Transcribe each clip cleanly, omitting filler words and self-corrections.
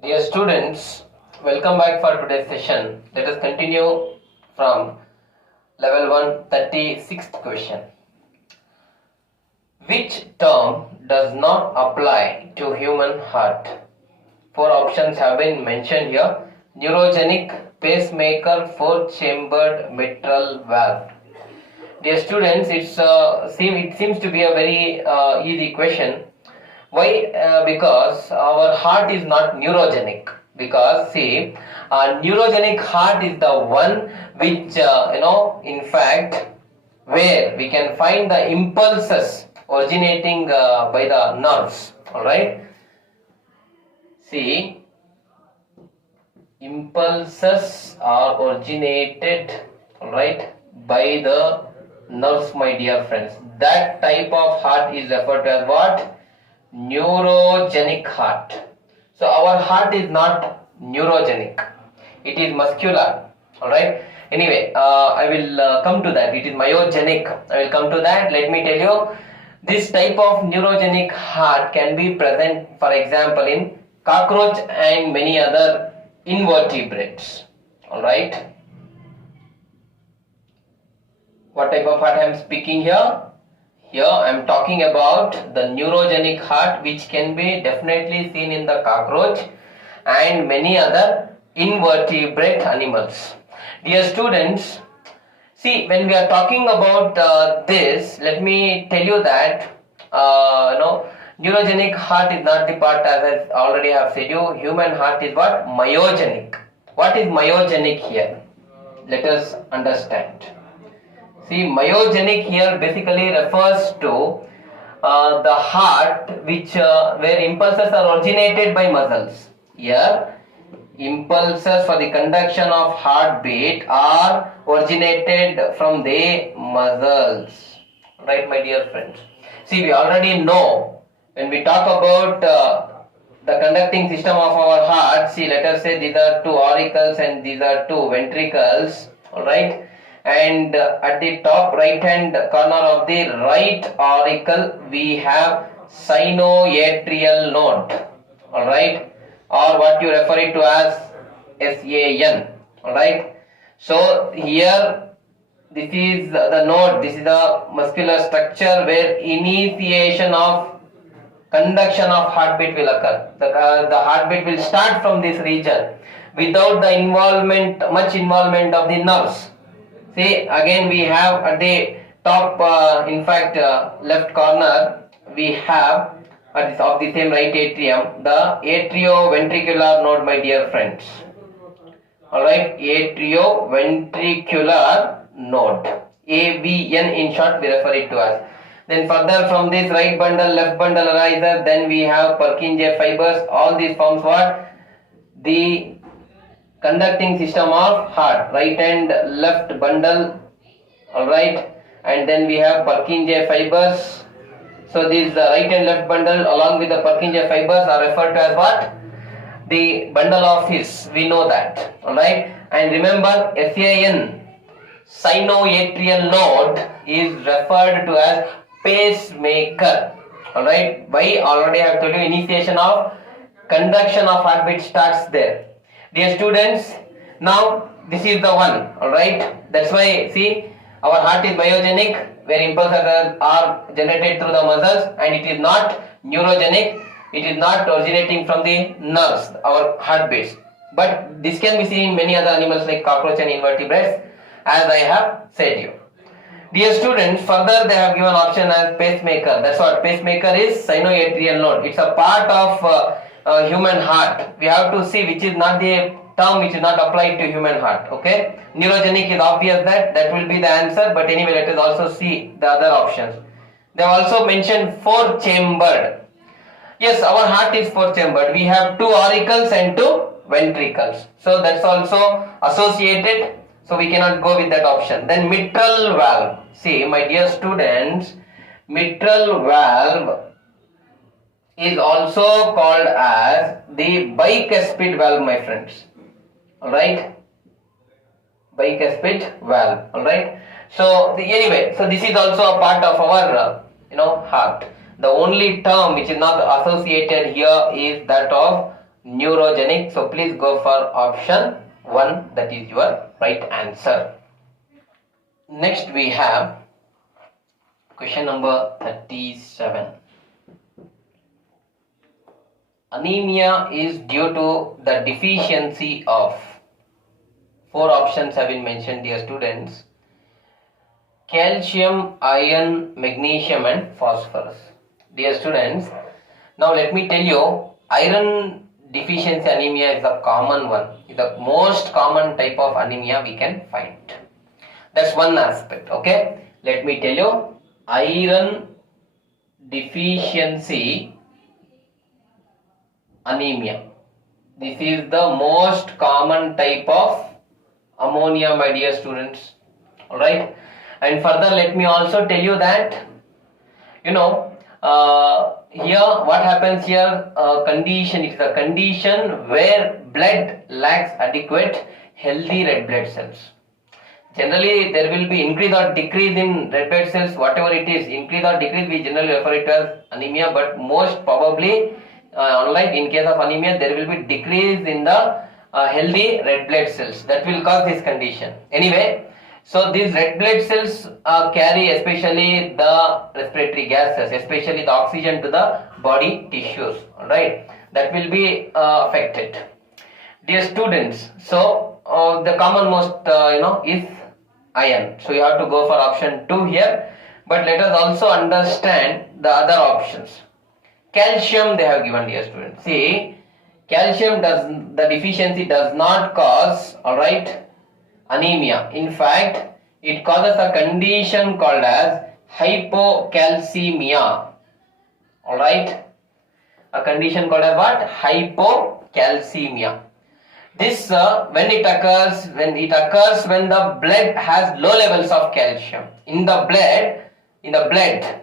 Dear students, welcome back for today's session. Let us continue from level 1, 36th question. Which term does not apply to human heart? Four options have been mentioned here. Neurogenic, pacemaker, four-chambered mitral valve. Dear students, it seems to be a very easy question. Why? Because our heart is not neurogenic. Because see, neurogenic heart is the one which in fact, where we can find the impulses originating by the nerves. All right. See, impulses are originated, all right, by the nerves, my dear friends. That type of heart is referred to as what? Neurogenic heart. So our heart is not neurogenic, it is muscular. All right. Anyway, I will come to that. It is myogenic. I will come to that. Let me tell you, this type of neurogenic heart can be present, for example, in cockroach and many other invertebrates. All right. What type of heart I am speaking here? Here I am talking about the neurogenic heart, which can be definitely seen in the cockroach and many other invertebrate animals. Dear students, see, when we are talking about this, let me tell you that neurogenic heart is not the part, as I already have said you. Human heart is what? Myogenic. What is myogenic here? Let us understand. See, myogenic here basically refers to the heart which where impulses are originated by muscles. Here, impulses for the conduction of heartbeat are originated from the muscles. Right, my dear friends. See, we already know when we talk about the conducting system of our heart. See, let us say these are two auricles and these are two ventricles. All right. And at the top right hand corner of the right auricle we have sinoatrial node, all right, or what you refer it to as SAN, all right. So here this is the node, this is the muscular structure where initiation of conduction of heartbeat will occur. The heartbeat will start from this region without the much involvement of the nerves. See, again we have at the top, left corner, we have of the same right atrium, the atrioventricular node, my dear friends. Alright, atrioventricular node. AVN in short we refer it to as. Then further from this right bundle, left bundle arises, then we have Purkinje fibers. All these forms what? The conducting system of heart, right and left bundle, all right, and then we have Purkinje fibers. So these right and left bundle along with the Purkinje fibers are referred to as what? The bundle of His, we know that, all right. And remember, SAN, sinoatrial node, is referred to as pacemaker, all right. Why? Already I have told you, initiation of conduction of heartbeat starts there. Dear students, now this is the one, all right. That's why, see, our heart is myogenic, where impulses are generated through the muscles, and it is not neurogenic. It is not originating from the nerves, our heartbeats. But this can be seen in many other animals like cockroach and invertebrates, as I have said you. Dear students, further they have given option as pacemaker. That's what pacemaker is, sinoatrial node. It's a part of human heart. We have to see which is not the term which is not applied to human heart. Okay, neurogenic is obvious, that will be the answer, but anyway let us also see the other options. They have also mentioned four-chambered. Yes, our heart is four-chambered. We have two auricles and two ventricles, so that's also associated, so we cannot go with that option. Then mitral valve. See, my dear students, mitral valve is also called as the bicuspid valve, my friends. All right, bicuspid valve. All right. So anyway, so this is also a part of our heart. The only term which is not associated here is that of neurogenic. So please go for option 1, that is your right answer. Next we have question number 37. Anemia is due to the deficiency of, 4 options have been mentioned, dear students: calcium, iron, magnesium and phosphorus. Dear students, now let me tell you, iron deficiency anemia is the common one, is the most common type of anemia we can find. That's one aspect. Okay, let me tell you, iron deficiency anemia, this is the most common type of ammonia, my dear students. Alright, and further let me also tell you that, here what happens here, condition, it is a condition where blood lacks adequate healthy red blood cells. Generally there will be increase or decrease in red blood cells, whatever it is, increase or decrease, we generally refer it as anemia, but most probably unlike in case of anemia, there will be decrease in the healthy red blood cells, that will cause this condition. Anyway, so these red blood cells carry especially the respiratory gases, especially the oxygen to the body tissues, alright, that will be affected. Dear students, so the commonmost is iron, so you have to go for option 2 here, but let us also understand the other options. Calcium they have given, dear students. See, calcium the deficiency does not cause, alright, anemia. In fact, it causes a condition called as hypocalcemia. Alright, a condition called as what? Hypocalcemia. This when it occurs when the blood has low levels of calcium in the blood,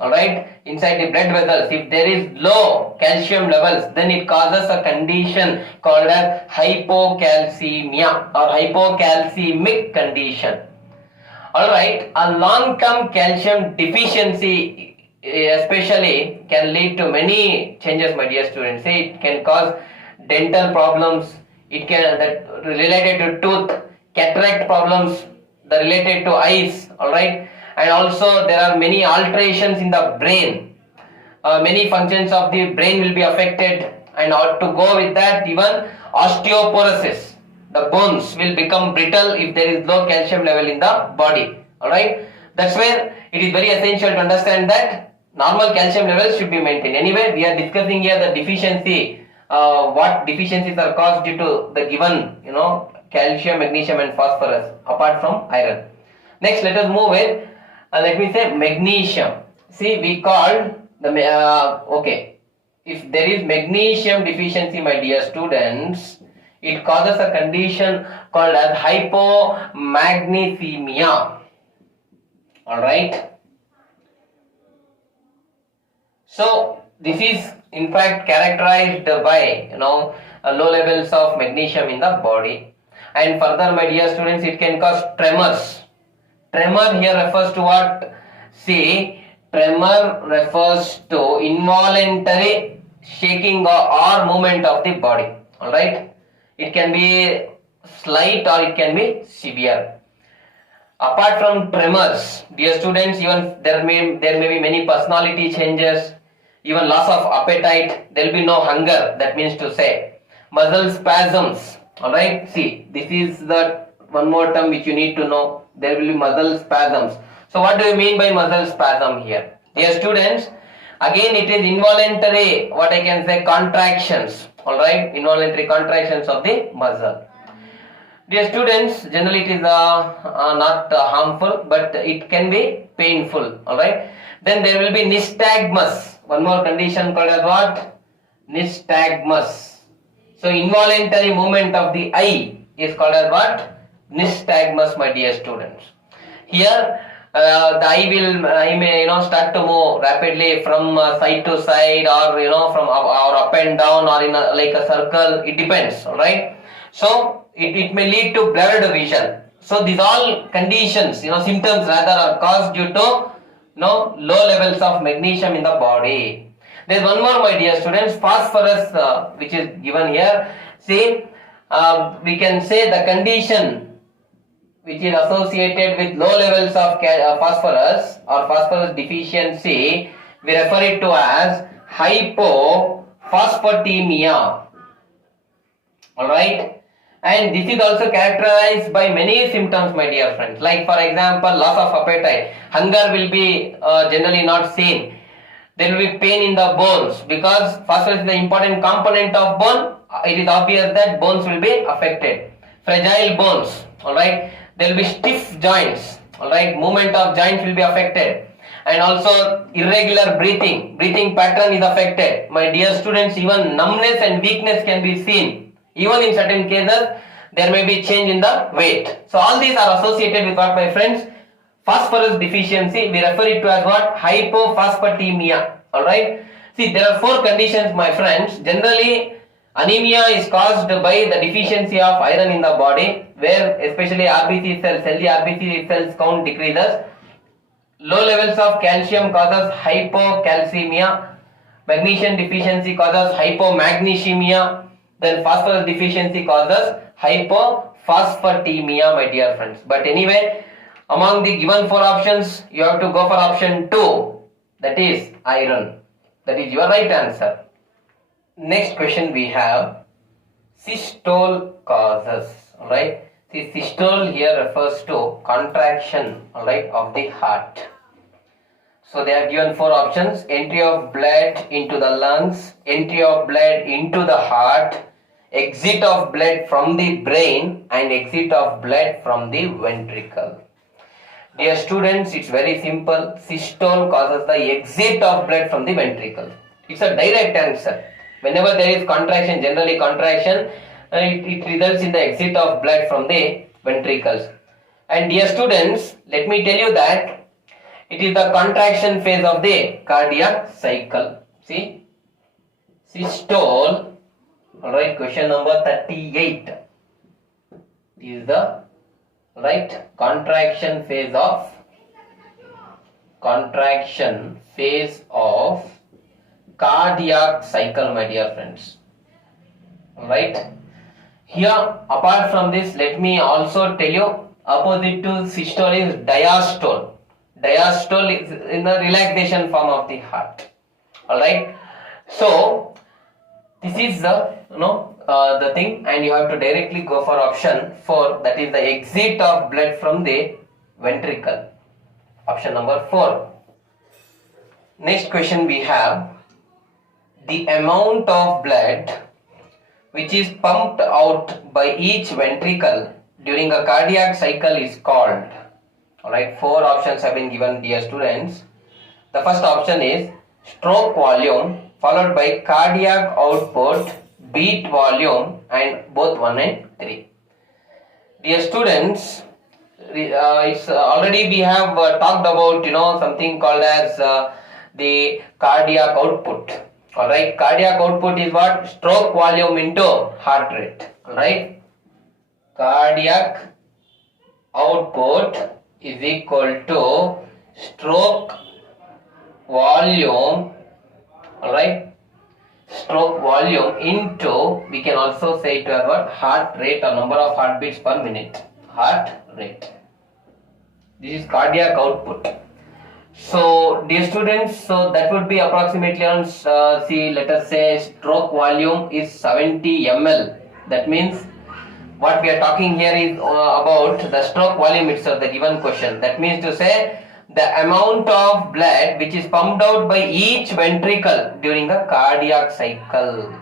alright, inside the blood vessels. If there is low calcium levels, then it causes a condition called as hypocalcemia or hypocalcemic condition. Alright, a long-term calcium deficiency especially can lead to many changes, my dear students. Say it can cause dental problems, it can that related to tooth, cataract problems, the related to eyes, alright. And also there are many alterations in the brain. Many functions of the brain will be affected, and to go with that, even osteoporosis. The bones will become brittle if there is low calcium level in the body. Alright, that's where it is very essential to understand that normal calcium levels should be maintained. Anyway, we are discussing here the deficiency, what deficiencies are caused due to the given calcium, magnesium and phosphorus apart from iron. Next, let us move with let me say magnesium. See, we called the if there is magnesium deficiency, my dear students, it causes a condition called as hypomagnesemia. Alright, so this is in fact characterized by low levels of magnesium in the body. And further, my dear students, it can cause tremors. Tremor here refers to what? See, tremor refers to involuntary shaking or movement of the body. Alright, it can be slight or it can be severe. Apart from tremors, dear students, even there may be many personality changes, even loss of appetite, there will be no hunger, that means to say. Muscle spasms, alright, see, this is the one more term which you need to know, there will be muscle spasms. So what do you mean by muscle spasm here? Dear students, again it is involuntary, what I can say, contractions, alright, involuntary contractions of the muscle. Dear students, generally it is not harmful, but it can be painful, alright. Then there will be nystagmus, one more condition called as what? Nystagmus. So involuntary movement of the eye is called as what? Nystagmus, my dear students. Here the eye may start to move rapidly from side to side, or from up and down, or in like a circle, it depends, alright. So it may lead to blurred vision. So these all conditions, symptoms rather, are caused due to low levels of magnesium in the body. There is one more, my dear students, phosphorus, which is given here. See, we can say the condition which is associated with low levels of phosphorus or phosphorus deficiency, we refer it to as hypophosphatemia. Alright, and this is also characterized by many symptoms, my dear friends, like for example loss of appetite. Hunger will be generally not seen. There will be pain in the bones because phosphorus is the important component of bone. It is obvious that bones will be affected. Fragile bones, alright. There will be stiff joints, alright. Movement of joints will be affected, and also irregular breathing. Breathing pattern is affected. My dear students, even numbness and weakness can be seen. Even in certain cases, there may be change in the weight. So all these are associated with what, my friends? Phosphorus deficiency. We refer it to as what? Hypophosphatemia. Alright. See, there are 4 conditions, my friends. Generally, anemia is caused by the deficiency of iron in the body, where especially RBC cells, healthy RBC cells count decreases. Low levels of calcium causes hypocalcemia. Magnesium deficiency causes hypomagnesemia. Then phosphorus deficiency causes hypophosphatemia, my dear friends. But anyway, among the given 4 options, you have to go for option 2, that is iron. That is your right answer. Next question we have systole causes. Alright, see, systole here refers to contraction, alright, of the heart. So they are given 4 options: entry of blood into the lungs, entry of blood into the heart, exit of blood from the brain, and exit of blood from the ventricle. Dear students, it's very simple. Systole causes the exit of blood from the ventricle. It's a direct answer. Whenever there is contraction, generally contraction, it results in the exit of blood from the ventricles. And dear students, let me tell you that it is the contraction phase of the cardiac cycle. See, systole, alright, question number 38 is the right contraction phase of cardiac cycle, my dear friends. Alright, here apart from this, let me also tell you, opposite to systole is diastole. Diastole is in the relaxation form of the heart. Alright, so this is the the thing, and you have to directly go for option 4, that is the exit of blood from the ventricle. Option number 4. Next question we have, the amount of blood which is pumped out by each ventricle during a cardiac cycle is called. Alright, 4 options have been given, dear students. The first option is stroke volume, followed by cardiac output, beat volume, and both 1 and 3. Dear students, it's already we have talked about something called as the cardiac output. Alright, cardiac output is what? Stroke volume into heart rate. Alright, cardiac output is equal to stroke volume, alright, stroke volume into, we can also say it as what? Heart rate, or number of heartbeats per minute. Heart rate. This is cardiac output. So dear students, so that would be approximately around, let us say stroke volume is 70 ml. That means what we are talking here is about the stroke volume itself, the given question. That means to say the amount of blood which is pumped out by each ventricle during a cardiac cycle.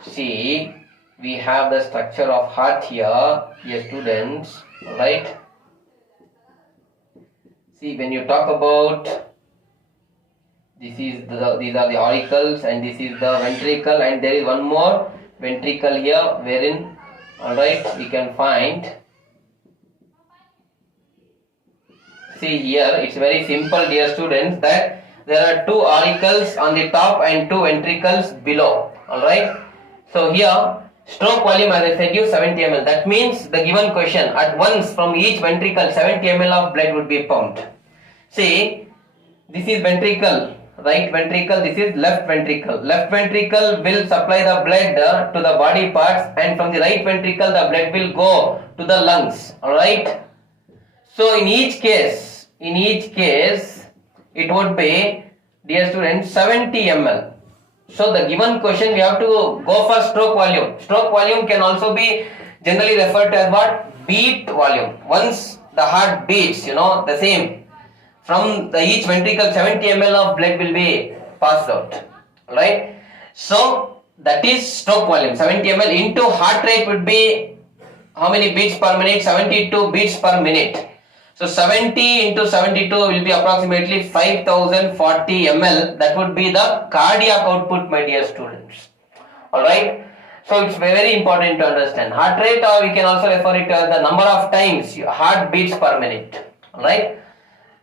See, we have the structure of heart here, dear students, right? See, when you talk about these are the auricles, and this is the ventricle, and there is one more ventricle here wherein, alright, we can find, see here, it's very simple, dear students, that there are 2 auricles on the top and 2 ventricles below. Alright, so here stroke volume, as I said you, 70 ml. That means the given question, at once from each ventricle 70 ml of blood would be pumped. See, this is ventricle, right ventricle, this is left ventricle. Left ventricle will supply the blood to the body parts, and from the right ventricle the blood will go to the lungs. Alright. So in each case, it would be, dear students, 70 ml. So the given question we have to go for stroke volume. Stroke volume can also be generally referred to as what? Beat volume. Once the heart beats, the same. From the each ventricle 70 ml of blood will be passed out. Right? So that is stroke volume. 70 ml into heart rate would be how many beats per minute? 72 beats per minute. So 70 into 72 will be approximately 5040 ml. That would be the cardiac output, my dear students. Alright. So it's very important to understand. Heart rate, or we can also refer it as the number of times heart beats per minute. Alright.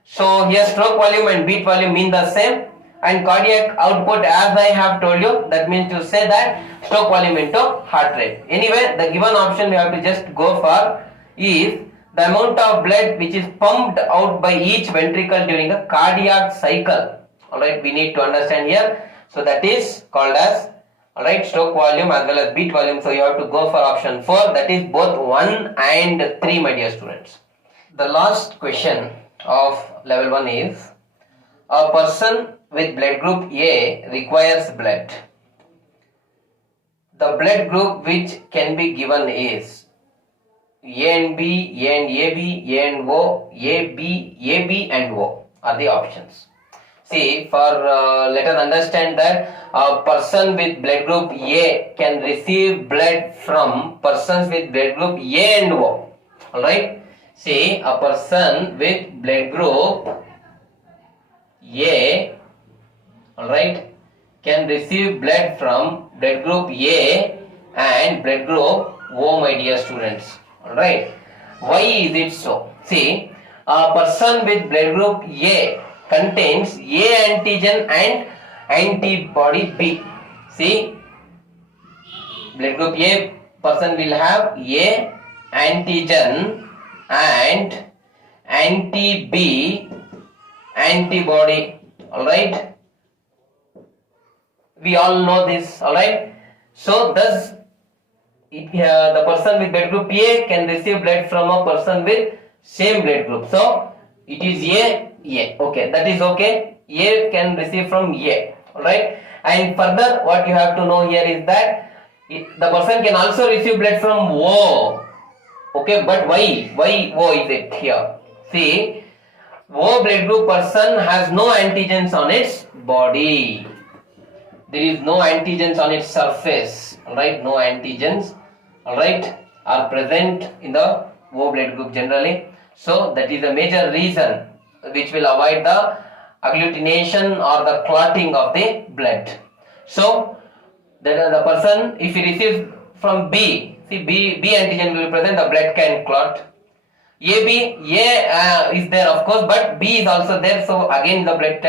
So here stroke volume and beat volume mean the same. And cardiac output, as I have told you, that means to say that stroke volume into heart rate. Anyway, the given option we have to just go for is the amount of blood which is pumped out by each ventricle during a cardiac cycle. Alright, we need to understand here. So that is called as, alright, stroke volume as well as beat volume. So you have to go for option 4, that is both 1 and 3, my dear students. The last question of level 1 is, a person with blood group A requires blood. The blood group which can be given is A and B, A and AB, A and O, AB and O are the options. See, for let us understand that a person with blood group A can receive blood from persons with blood group A and O. Alright? See, a person with blood group A, alright, can receive blood from blood group A and blood group O, my dear students. Alright, why is it so? See, a person with blood group A contains A antigen and antibody B. See, blood group A person will have A antigen and anti-B antibody. Alright, we all know this. Alright, so thus the person with blood group A can receive blood from a person with same blood group. So it is A. Okay, that is okay. A can receive from A. Alright, and further what you have to know here is that the person can also receive blood from O. Okay, but why O is it here? See, O blood group person has no antigens on its body. There is no antigens on its surface. Alright, no antigens, alright, are present in the O blood group generally. So that is a major reason which will avoid the agglutination or the clotting of the blood. So the person, if he receives from B, see B antigen will be present, the blood can clot. A is there of course, but B is also there, so again the blood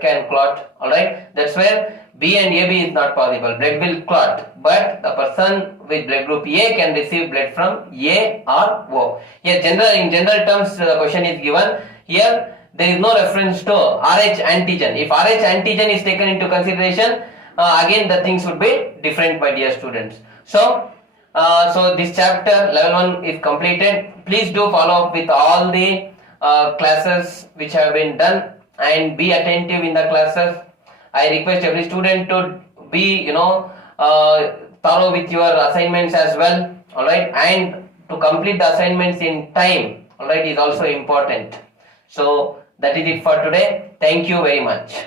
can clot. Alright, that's where B and AB is not possible, blood will clot, but the person with blood group A can receive blood from A or O. Here in general terms the question is given. Here there is no reference to RH antigen. If RH antigen is taken into consideration, again the things would be different, my dear students. So this chapter level 1 is completed. Please do follow up with all the classes which have been done and be attentive in the classes. I request every student to be thorough with your assignments as well. Alright, and to complete the assignments in time, alright, is also important. So that is it for today. Thank you very much.